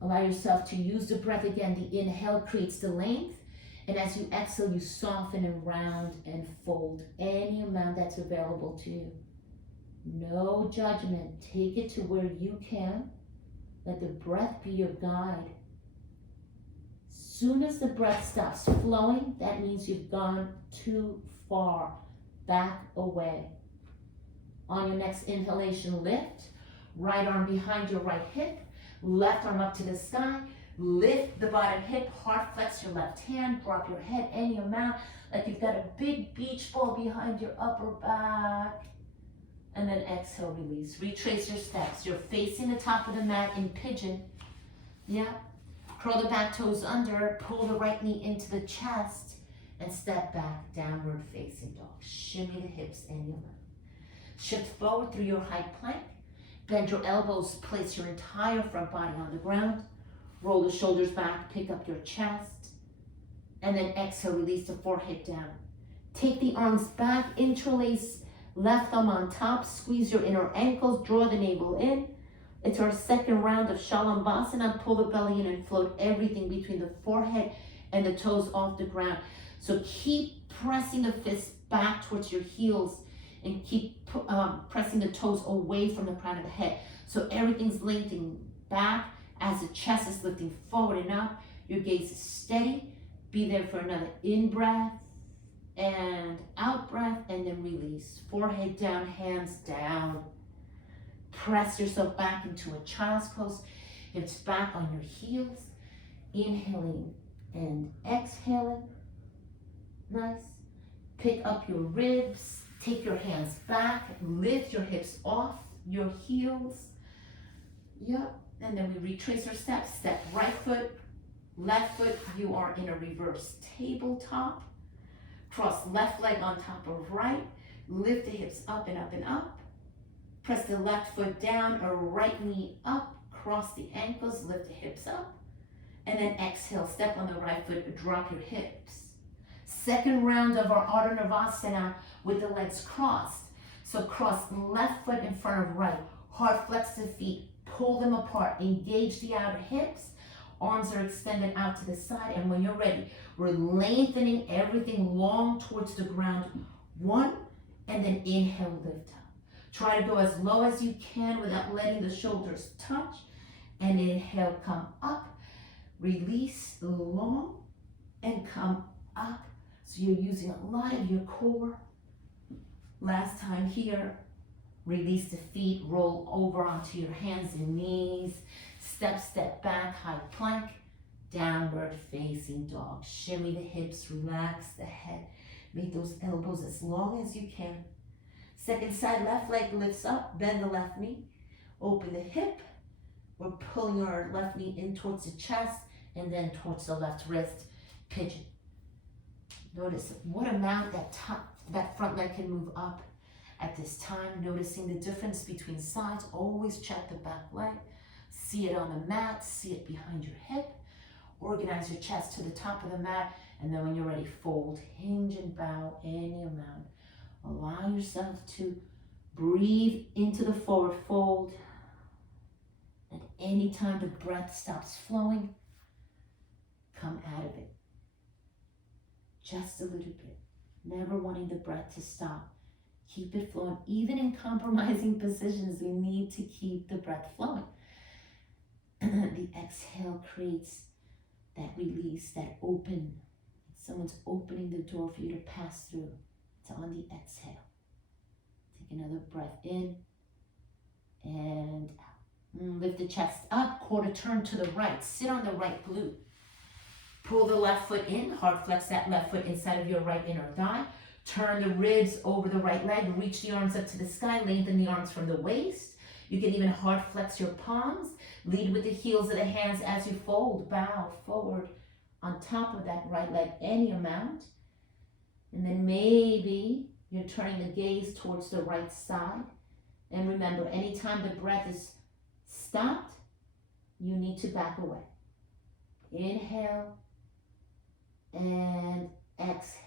Allow yourself to use the breath again. The inhale creates the length. And as you exhale, you soften and round and fold any amount that's available to you. No judgment. Take it to where you can. Let the breath be your guide. Soon as the breath stops flowing, that means you've gone too far. Back away. On your next inhalation, lift. Right arm behind your right hip. Left arm up to the sky. Lift the bottom hip. Hard flex your left hand. Drop your head any amount. Like you've got a big beach ball behind your upper back. And then exhale, release. Retrace your steps. You're facing the top of the mat in pigeon. Yeah. Curl the back toes under. Pull the right knee into the chest. And step back, downward facing dog. Shimmy the hips any amount. Shift forward through your high plank. Bend your elbows. Place your entire front body on the ground. Roll the shoulders back. Pick up your chest. And then exhale, release the forehead down. Take the arms back. Interlace left thumb on top. Squeeze your inner ankles. Draw the navel in. It's our second round of Shalambhasana. Pull the belly in and float everything between the forehead and the toes off the ground. So keep pressing the fists back towards your heels and keep pressing the toes away from the crown of the head. So everything's lengthening back as the chest is lifting forward and up. Your gaze is steady. Be there for another in-breath and out-breath, and then release. Forehead down, hands down. Press yourself back into a child's pose. Hips back on your heels. Inhaling and exhaling. Nice. Pick up your ribs. Take your hands back. Lift your hips off your heels. Yep. And then we retrace our steps. Step right foot, left foot. You are in a reverse tabletop. Cross left leg on top of right. Lift the hips up and up and up. Press the left foot down, a right knee up. Cross the ankles, lift the hips up. And then exhale, step on the right foot, drop your hips. Second round of our Ardu Navasana with the legs crossed. So cross left foot in front of right. Hard flex the feet, pull them apart. Engage the outer hips. Arms are extended out to the side. And when you're ready, we're lengthening everything long towards the ground. One, and then inhale, lift up. Try to go as low as you can without letting the shoulders touch. And inhale, come up. Release long and come up. So you're using a lot of your core. Last time here. Release the feet, roll over onto your hands and knees. Step back, high plank. Downward facing dog. Shimmy the hips, relax the head. Make those elbows as long as you can. Second side, left leg lifts up, bend the left knee. Open the hip. We're pulling our left knee in towards the chest and then towards the left wrist, pigeon. Notice what amount that front leg can move up at this time. Noticing the difference between sides. Always check the back leg. See it on the mat, see it behind your hip. Organize your chest to the top of the mat, and then when you're ready, fold, hinge, and bow any amount. Allow yourself to breathe into the forward fold. And anytime the breath stops flowing, come out of it. Just a little bit. Never wanting the breath to stop. Keep it flowing. Even in compromising positions, we need to keep the breath flowing. The exhale creates that release, that open. Someone's opening the door for you to pass through. It's on the exhale. Take another breath in and out. Lift the chest up, quarter turn to the right. Sit on the right glute. Pull the left foot in, hard flex that left foot inside of your right inner thigh. Turn the ribs over the right leg, reach the arms up to the sky, lengthen the arms from the waist. You can even hard flex your palms. Lead with the heels of the hands as you fold, bow forward on top of that right leg, any amount. And then maybe you're turning the gaze towards the right side. And remember, anytime the breath is stopped, you need to back away. Inhale and exhale.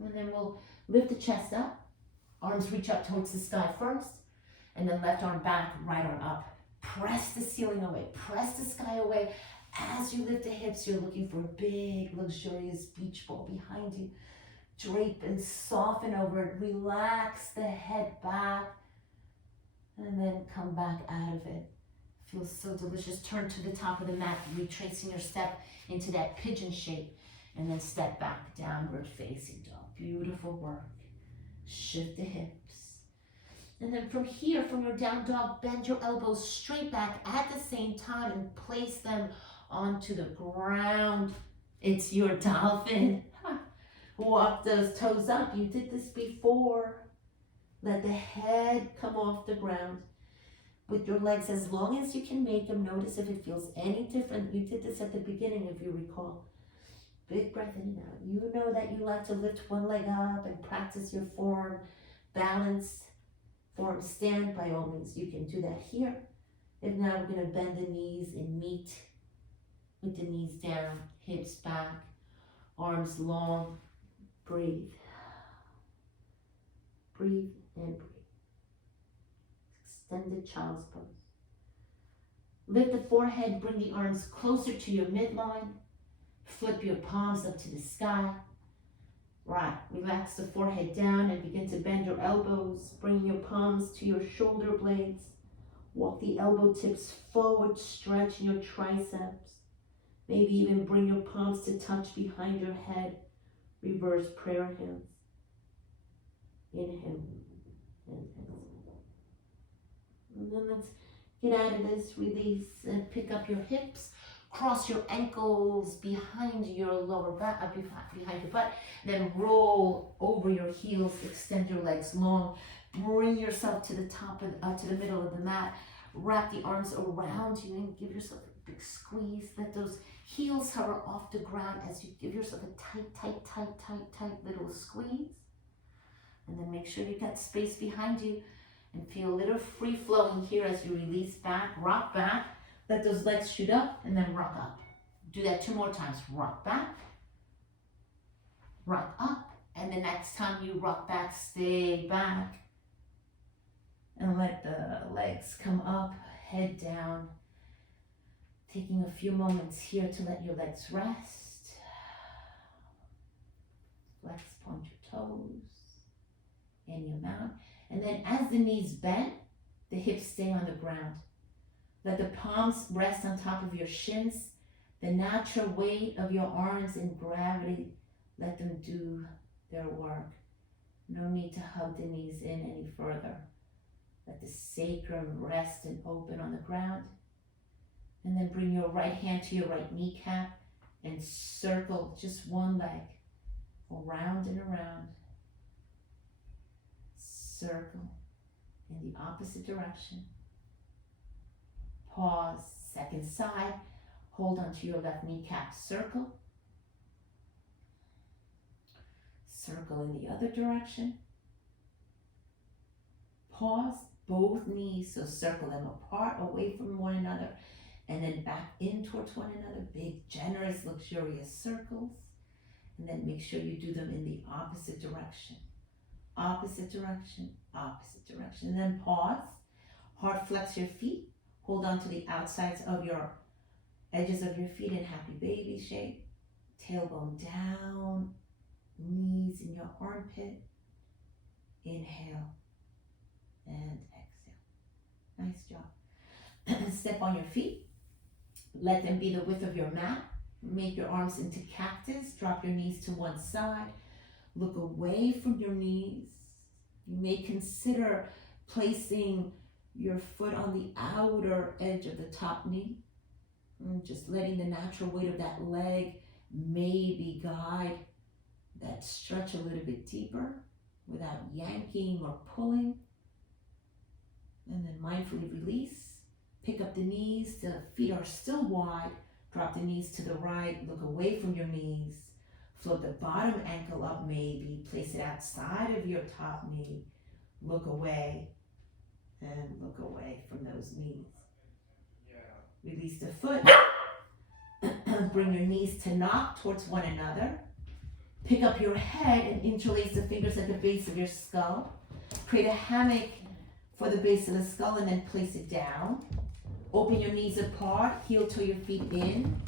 And then we'll lift the chest up. Arms reach up towards the sky first. And then left arm back, right arm up. Press the ceiling away. Press the sky away. As you lift the hips, you're looking for a big, luxurious beach ball behind you. Drape and soften over it. Relax the head back. And then come back out of it. Feels so delicious. Turn to the top of the mat, retracing your step into that pigeon shape. And then step back, downward facing dog. Beautiful work. Shift the hips. And then from here, from your down dog, bend your elbows straight back at the same time and place them onto the ground. It's your dolphin. Walk those toes up. You did this before. Let the head come off the ground. With your legs as long as you can make them. Notice if it feels any different. You did this at the beginning, if you recall. Big breath in and out. You know that you like to lift one leg up and practice your form, balance, form stand. By all means, you can do that here. If not, we're going to bend the knees and meet with the knees down, hips back, arms long. Breathe. Breathe and breathe. Extended child's pose. Lift the forehead, bring the arms closer to your midline. Flip your palms up to the sky. Right, relax the forehead down and begin to bend your elbows. Bring your palms to your shoulder blades. Walk the elbow tips forward, stretching your triceps. Maybe even bring your palms to touch behind your head. Reverse prayer hands. Inhale and exhale. And then let's get out of this, release, and pick up your hips. Cross your ankles behind your lower back, behind your butt. Then roll over your heels, extend your legs long. Bring yourself to the top of, to the middle of the mat. Wrap the arms around you and give yourself a big squeeze. Let those heels hover off the ground as you give yourself a tight little squeeze. And then make sure you got space behind you and feel a little free flowing here as you release back, rock back. Let those legs shoot up and then rock up. Do that 2 more times. Rock back, rock up. And the next time you rock back, stay back. And let the legs come up, head down. Taking a few moments here to let your legs rest. Flex, point your toes, any amount. And then as the knees bend, the hips stay on the ground. Let the palms rest on top of your shins. The natural weight of your arms and gravity, let them do their work. No need to hug the knees in any further. Let the sacrum rest and open on the ground. And then bring your right hand to your right kneecap and circle just one leg around and around. Circle in the opposite direction. Pause, second side. Hold onto your left kneecap, circle. Circle in the other direction. Pause, both knees, so circle them apart, away from one another, and then back in towards one another. Big, generous, luxurious circles. And then make sure you do them in the opposite direction. Opposite direction, opposite direction. And then pause, hard flex your feet. Hold on to the outsides of your edges of your feet in happy baby shape. Tailbone down, knees in your armpit. Inhale and exhale. Nice job. Step on your feet. Let them be the width of your mat. Make your arms into cactus. Drop your knees to one side. Look away from your knees. You may consider placing your foot on the outer edge of the top knee. And just letting the natural weight of that leg maybe guide that stretch a little bit deeper without yanking or pulling. And then mindfully release. Pick up the knees. The feet are still wide. Drop the knees to the right. Look away from your knees. Float the bottom ankle up maybe. Place it outside of your top knee. Look away. And look away from those knees. Release the foot. Bring your knees to knock towards one another. Pick up your head and interlace the fingers at the base of your skull. Create a hammock for the base of the skull and then place it down. Open your knees apart, heel toe your feet in,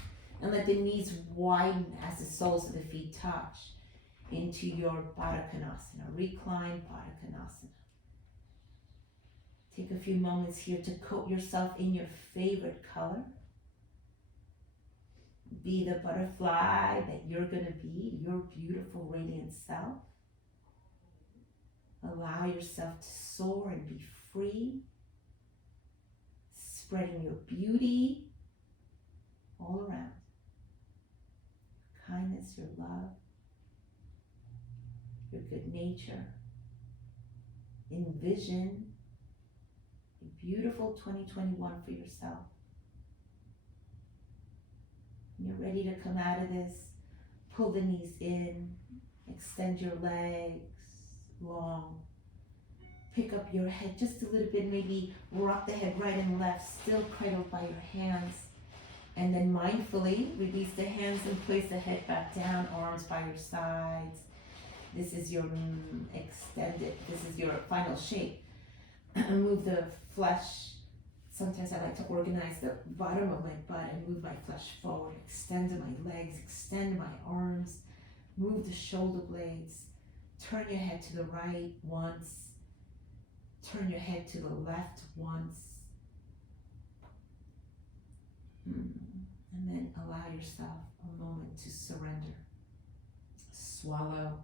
and let the knees widen as the soles of the feet touch into your Padakanasana, Recline Padakanasana. Take a few moments here to coat yourself in your favorite color. Be the butterfly that you're going to be, your beautiful, radiant self. Allow yourself to soar and be free, spreading your beauty all around. Your kindness, your love, your good nature. Envision a beautiful 2021 for yourself. When you're ready to come out of this, pull the knees in, extend your legs long. Pick up your head just a little bit, maybe rock the head right and left, still cradled by your hands. And then mindfully release the hands and place the head back down, arms by your sides. This is your this is your final shape. Move the flesh. Sometimes I like to organize the bottom of my butt and move my flesh forward. Extend my legs, extend my arms. Move the shoulder blades. Turn your head to the right once. Turn your head to the left once. And then allow yourself a moment to surrender. Swallow,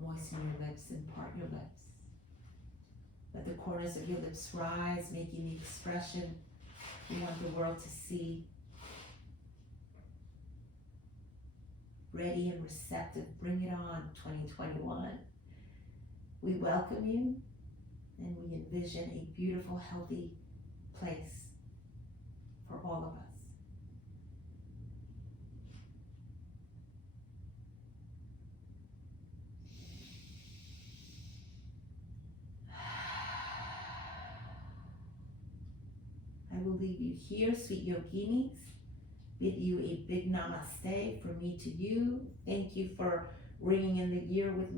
moisten your lips, and part your lips. Let the corners of your lips rise, making the expression you want the world to see. Ready and receptive, bring it on, 2021. We welcome you, and we envision a beautiful, healthy place for all of us. I will leave you here, sweet yoginis. Bid you a big namaste from me to you. Thank you for ringing in the year with me.